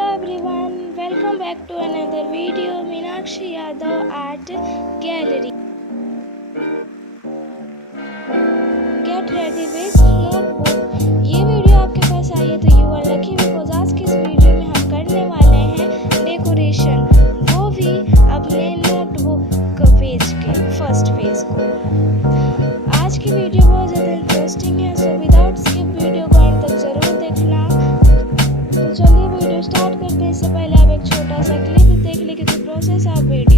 Hello everyone, welcome back to another video Meenakshi Yadav art gallery. Get ready with notebook. ये वीडियो आपके पास आई है तो you are lucky because आज की इस वीडियो में हम करने वाले हैं डेकोरेशन, वो भी अपने नोटबुक पेज के फर्स्ट पेज को। आज की वीडियो बहुत ज़्यादा इंटरेस्टिंग है, सो विदाउट स्किप वीडियो को अंत तक ज़रूर देखना। तो चलिए वीडियो स्टार्ट करते हैं। इससे पहले आप एक छोटा सा क्लिप देख लें क्योंकि प्रोसेस आप वीडियो